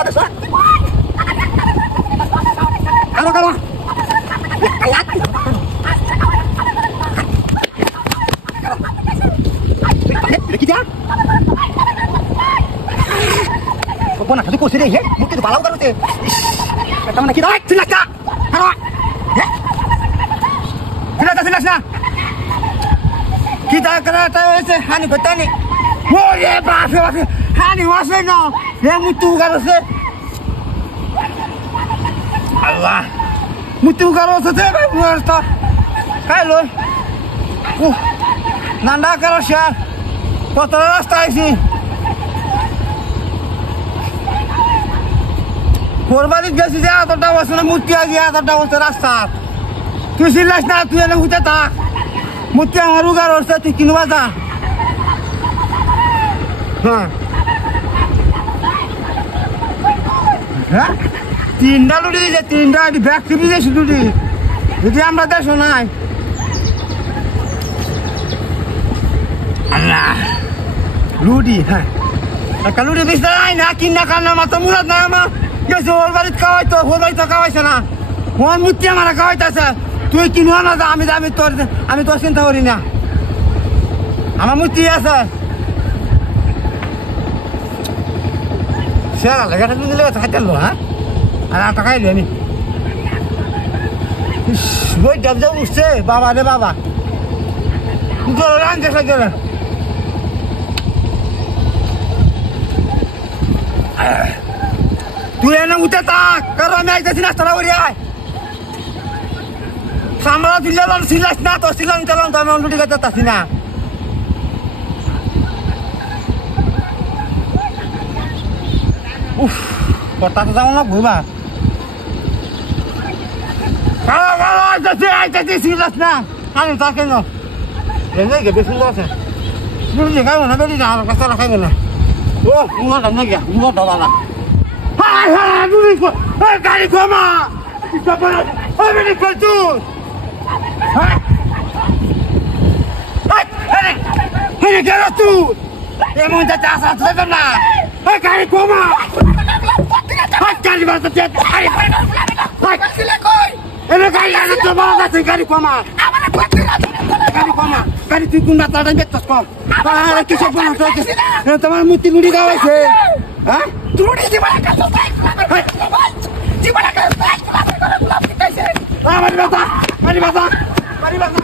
ada sa. Kalau. Ayat. Kita. Kau nak tu kau sini ya? Mungkin tu balau kan tu. Kata mana kita? Silakan. Kalau. Ya. Silakan. Kita kena tahu se hani betani. Boleh bahasa hani wasa no. Yang mutu kalau se. Allah. Mutu kalau se bagus tak. Kalau. Nanda kalau siapa? Kotor rasta ini. Korban biasa dia atau dah wasna mutia dia atau dah wasna rasta. Tu silas na tu yang hutan tak. Mutia haruga rasta tu kinuasa. Ha? Tinda lu di tinda di bakteri dia sudah di. Jadi amra dah sonai. Allah. Ludi, ha. Kalau dia bisa lain, akin nak kana mata mulat nama. Ya soal barit kawai tu, barit kawai sana. Wan mutia mana kawai tu sah. Tu kinuan ada, kami tu asin tahu ini. Ama mutia sah. Siapa lagi ada tu ni lewat hati lu, ha? Ada tak kaya dia ni? Boy jauh usai, baba deh baba. Itu orang jasa jalan. Tu yang nak utak tak, kerana ni ada sinas terlalu dia. Sama tu jalan sinas na, tu silang jalan tu memang lupa kata sinas. Kota tu sama lah gua. Kalau ada sinas na, kami tak kena. Ini ke betul tak? Ni kau nak beli dah, kasar nak kena. Oh, muat dah nak ya, muat dah lah. Hai, dulu kau, kali kau mah, siapa nak? Beri kerja. Ini kerja tu, yang mau jadi asal tu mana? Kali kau mah, kali bahasa dia. Hai, ini kali ada tu bahasa kali kau mah. Kali kau mah, kali tu guna tak ada betul kau. Kali tu siapa nak tu? Yang teman muti luri kau sih. Hah? Luri di mana kau sampai? Di mana kau sampai? Mari bata.